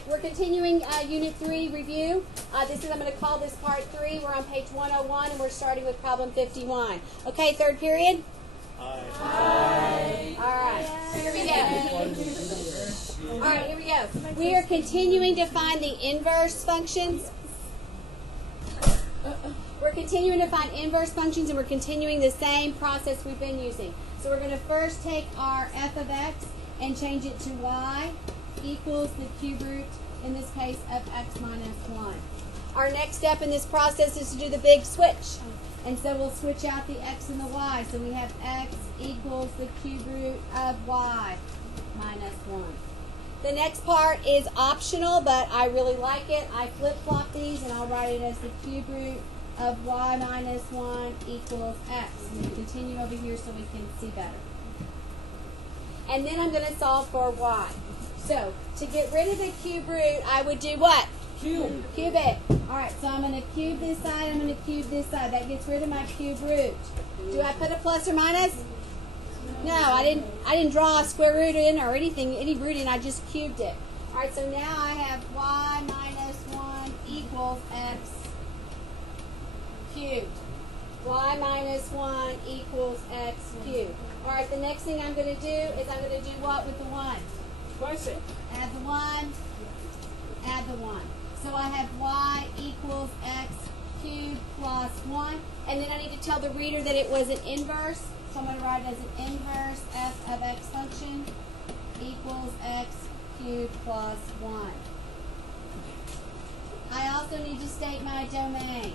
right, we're continuing Unit 3 review. I'm going to call this Part 3. We're on page 101, and we're starting with problem 51. Okay, third period? Aye. All right, here we go. All right, here we go. We are continuing to find the inverse functions. We're continuing to find inverse functions, and we're continuing the same process we've been using. So we're going to first take our f of x and change it to y equals the cube root, in this case, of x minus 1. Our next step in this process is to do the big switch. And so we'll switch out the x and the y. So we have x equals the cube root of y minus 1. The next part is optional, but I really like it. I flip-flop these, and I'll write it as the cube root of y minus 1 equals x. I'm going to continue over here so we can see better. And then I'm going to solve for y. So, to get rid of the cube root, I would do what? Cube. Cube it. All right, so I'm going to cube this side, I'm going to cube this side. That gets rid of my cube root. Do I put a plus or minus? No, I didn't draw a square root in or anything, any root in, I just cubed it. All right, so now I have y minus 1 equals x cubed. Y minus 1 equals x cubed. All right, the next thing I'm going to do is I'm going to do what with the 1? Twice it. Add the 1, add the 1. So I have y equals x cubed plus 1. And then I need to tell the reader that it was an inverse. So I'm going to write it as an inverse f of x function equals x cubed plus 1. I also need to state my domain.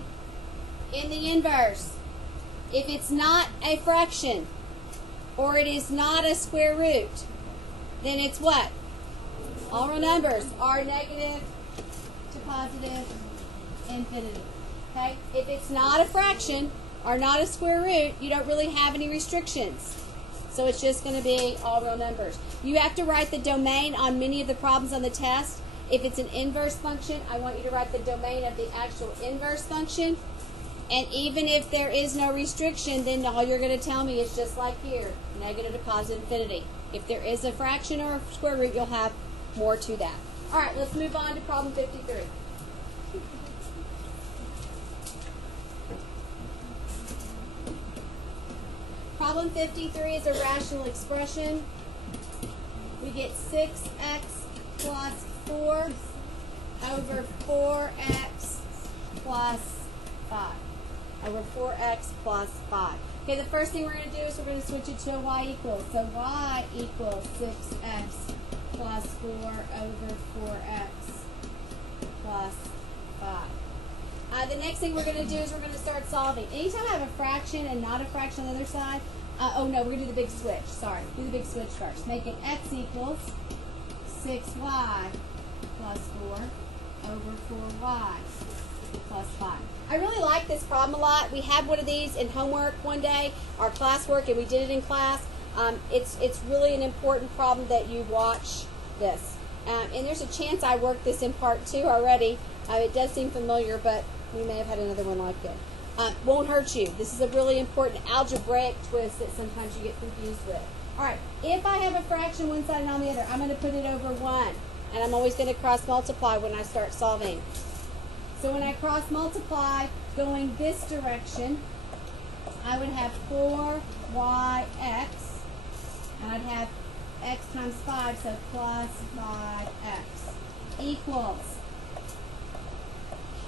In the inverse, if it's not a fraction or it is not a square root, then it's what? All real numbers are negative to positive infinity. Okay? If it's not a fraction or not a square root, you don't really have any restrictions. So it's just going to be all real numbers. You have to write the domain on many of the problems on the test. If it's an inverse function, I want you to write the domain of the actual inverse function. And even if there is no restriction, then all you're going to tell me is just like here, negative to positive infinity. If there is a fraction or a square root, you'll have more to that. All right, let's move on to problem 53. Problem 53 is a rational expression. We get 6x plus 4 over 4x plus 5. Over 4x plus 5. Okay, the first thing we're going to do is we're going to switch it to a y equals. So y equals 6x plus 4 over 4x plus 5. The next thing we're going to do is we're going to start solving. Anytime I have a fraction and not a fraction on the other side, oh no, we're going to do the big switch. Sorry, do the big switch first. Make it x equals 6y plus 4 over 4y plus 5. I really like this problem a lot. We had one of these in homework one day, our classwork, and we did it in class. It's really an important problem that you watch this. And there's a chance I worked this in part 2 already. It does seem familiar, but we may have had another one like it. Won't hurt you. This is a really important algebraic twist that sometimes you get confused with. All right, if I have a fraction one side and on the other, I'm going to put it over 1. And I'm always going to cross multiply when I start solving. So when I cross multiply going this direction, I would have 4yx, and I'd have x times 5, so plus 5x equals.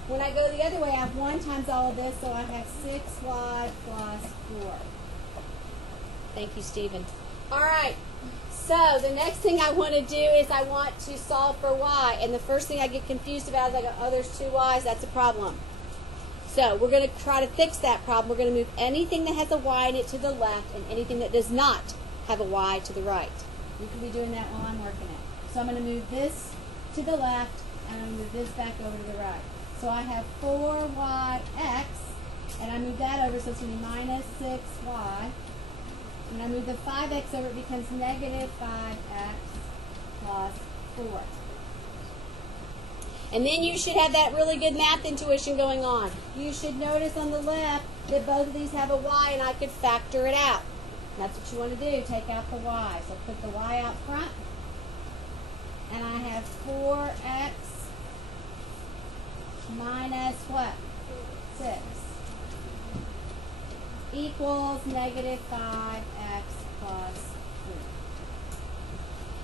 When I go the other way, I have 1 times all of this, so I have 6y plus 4. Thank you, Stephen. All right. So the next thing I want to do is I want to solve for y. And the first thing I get confused about is I go, oh, there's 2 y's. That's a problem. So we're going to try to fix that problem. We're going to move anything that has a y in it to the left and anything that does not have a y to the right. You can be doing that while I'm working it. So I'm going to move this to the left, and I'm going to move this back over to the right. So I have 4yx, and I move that over, so it's going to be minus 6y. When I move the 5x over, it becomes negative 5x plus 4. And then you should have that really good math intuition going on. You should notice on the left that both of these have a y, and I could factor it out. And that's what you want to do, take out the y. So put the y out front, and I have 4x minus what? 6 equals negative 5x plus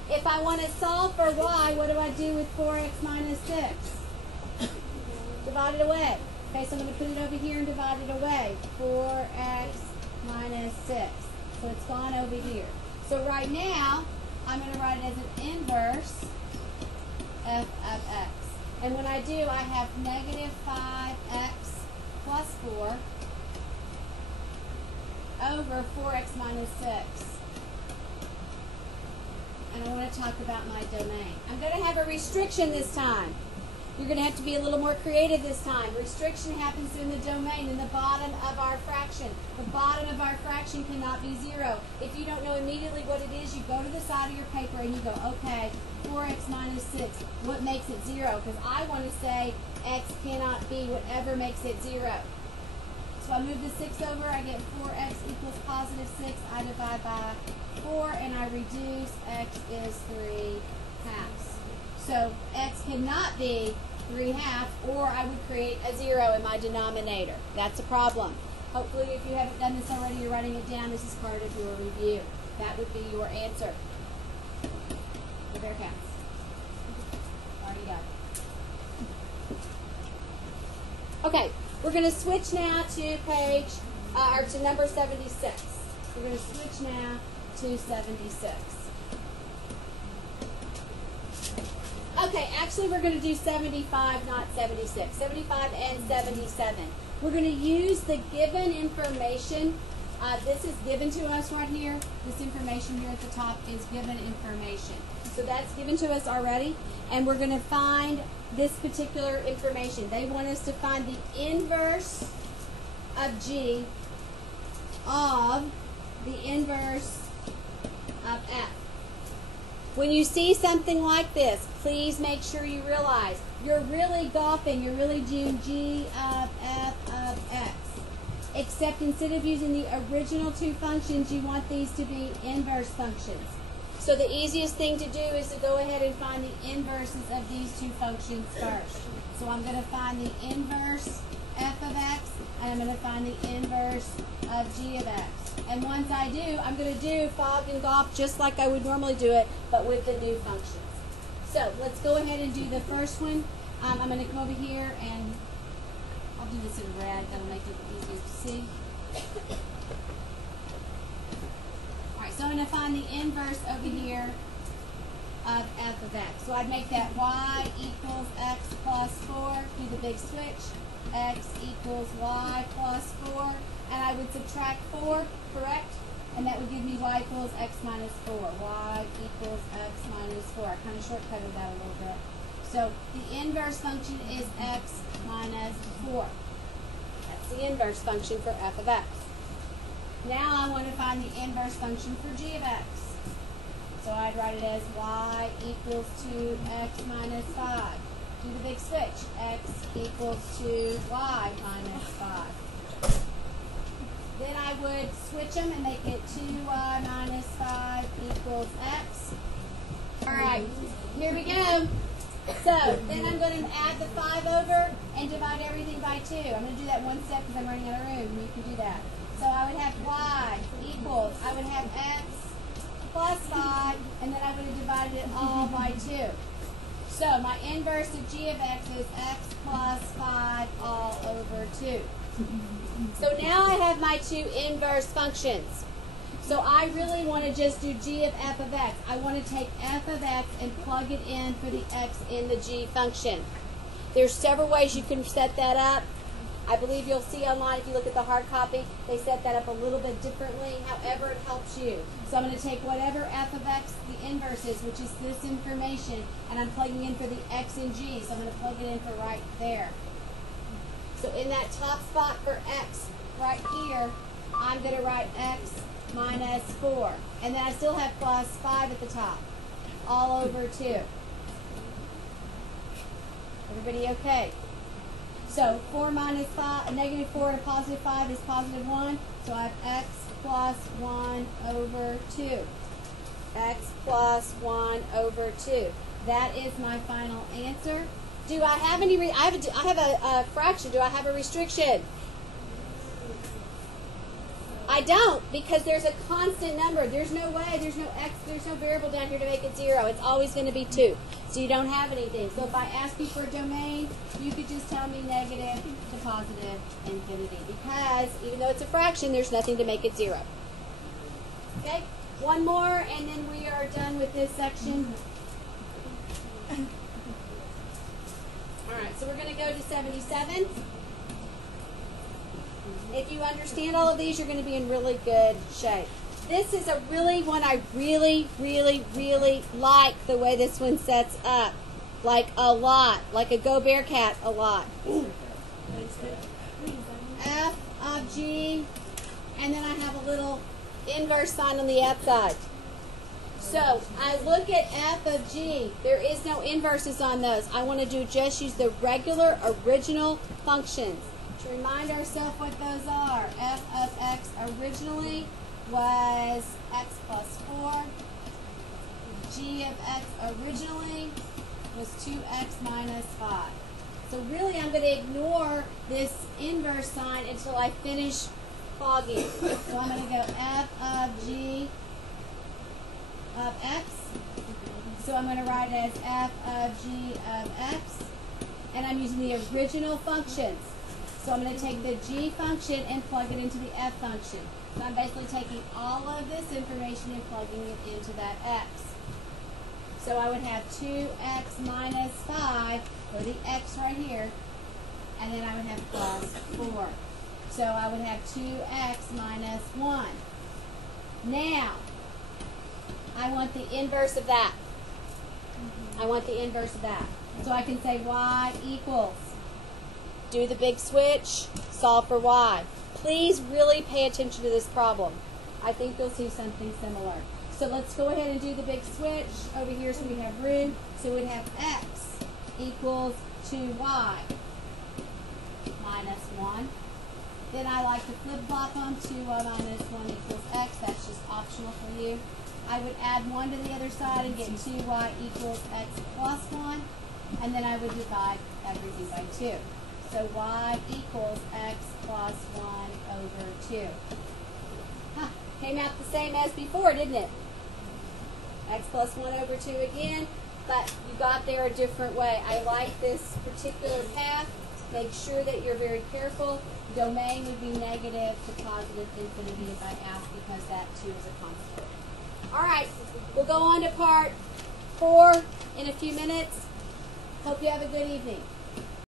3. If I want to solve for y, what do I do with 4x minus 6? Divide it away. Okay, so I'm going to put it over here and divide it away. 4x minus 6. So it's gone over here. So right now, I'm going to write it as an inverse f of x. And when I do, I have negative 5x plus 4 over 4x minus 6. And I want to talk about my domain. I'm going to have a restriction this time. You're going to have to be a little more creative this time. Restriction happens in the domain, in the bottom of our fraction. The bottom of our fraction cannot be 0. If you don't know immediately what it is, you go to the side of your paper and you go, okay, 4x minus 6, what makes it 0? Because I want to say x cannot be whatever makes it 0. So I move the 6 over, I get 4x equals positive 6. I divide by 4 and I reduce, x is 3 halves. So x cannot be 3 halves, or I would create a 0 in my denominator. That's a problem. Hopefully, if you haven't done this already, you're writing it down. This is part of your review. That would be your answer. The bear counts. Already got it. Okay, we're going to switch now to page, or to number 76. We're going to switch now to 76. Okay, actually we're going to do 75, not 76. 75 and 77. We're going to use the given information. This is given to us right here. This information here at the top is given information. So that's given to us already. And we're going to find this particular information. They want us to find the inverse of G of the inverse of F. When you see something like this, please make sure you realize you're really golfing, you're really doing G of F of X. Except instead of using the original two functions, you want these to be inverse functions. So the easiest thing to do is to go ahead and find the inverses of these two functions first. So I'm going to find the inverse f of x, and I'm going to find the inverse of g of x. And once I do, I'm going to do fog and golf just like I would normally do it, but with the new functions. So let's go ahead and do the first one. I'm going to come over here and I'll do this in red. That'll make it easier to see. Alright, so I'm going to find the inverse over here of f of x. So I'd make that y equals x plus 4. Do the big switch. X equals y plus 4. And I would subtract 4, correct? And that would give me y equals x minus 4. Y equals x minus 4. I kind of shortcutted that a little bit. So the inverse function is x minus 4. That's the inverse function for f of x. Now I want to find the inverse function for g of x. So I'd write it as y equals 2x minus 5. Do the big switch. X equals 2y minus 5. Then I would switch them and make it 2y minus 5 equals x. Alright, here we go. So, then I'm going to add the 5 over and divide everything by 2. I'm going to do that one step because I'm running out of room. You can do that. So I would have y equals, I would have x plus 5, and then I would have divided it all by 2. So my inverse of g of x is x plus 5 all over 2. So now I have my two inverse functions. So I really want to just do g of f of x. I want to take f of x and plug it in for the x in the g function. There's several ways you can set that up. I believe you'll see online, if you look at the hard copy, they set that up a little bit differently. However, it helps you. So I'm going to take whatever f of x the inverse is, which is this information, and I'm plugging in for the x and g. So I'm going to plug it in for right there. So in that top spot for x, right here, I'm going to write x minus 4. And then I still have plus 5 at the top, all over 2. Everybody okay? So 4 minus 5, negative 4 and a positive 5 is positive 1. So I have x plus 1 over 2. X plus 1 over 2. That is my final answer. Do I have any? I have a fraction. Do I have a restriction? I don't, because there's a constant number. There's no way. There's no x. There's no variable down here to make it 0. It's always going to be 2. So you don't have anything. So if I ask you for a domain, you could just tell me negative to positive infinity, because even though it's a fraction, there's nothing to make it 0. Okay. One more, and then we are done with this section. All right, so we're going to go to 77. If you understand all of these, you're going to be in really good shape. This is a one I really, really, really like the way this one sets up. Like a lot. Like a Go Bearcat, a lot. F of G, and then I have a little inverse sign on the outside. So I look at F of G. There is no inverses on those. I want to just use the regular original functions. To remind ourselves what those are. F of x originally was x plus 4. G of x originally was 2x minus 5. So really I'm going to ignore this inverse sign until I finish fogging. So I'm going to go F of G of x. So I'm going to write it as F of G of x. And I'm using the original functions. So I'm going to take the G function and plug it into the F function. So I'm basically taking all of this information and plugging it into that x. So I would have 2x minus 5, or the x right here, and then I would have plus 4. So I would have 2x minus 1. Now, I want the inverse of that. I want the inverse of that. So I can say y equals. Do the big switch, solve for y. Please really pay attention to this problem. I think you'll see something similar. So let's go ahead and do the big switch over here so we have room. So we have x equals 2y minus 1. Then I like to flip-flop them. 2y minus 1 equals x. That's just optional for you. I would add 1 to the other side and get 2y equals x plus 1. And then I would divide everything by 2. So y equals x plus 1 over 2. Huh, came out the same as before, didn't it? X plus 1 over 2 again, but you got there a different way. I like this particular path. Make sure that you're very careful. Domain would be negative to positive infinity if I ask, because that too is a constant. All right, we'll go on to part 4 in a few minutes. Hope you have a good evening.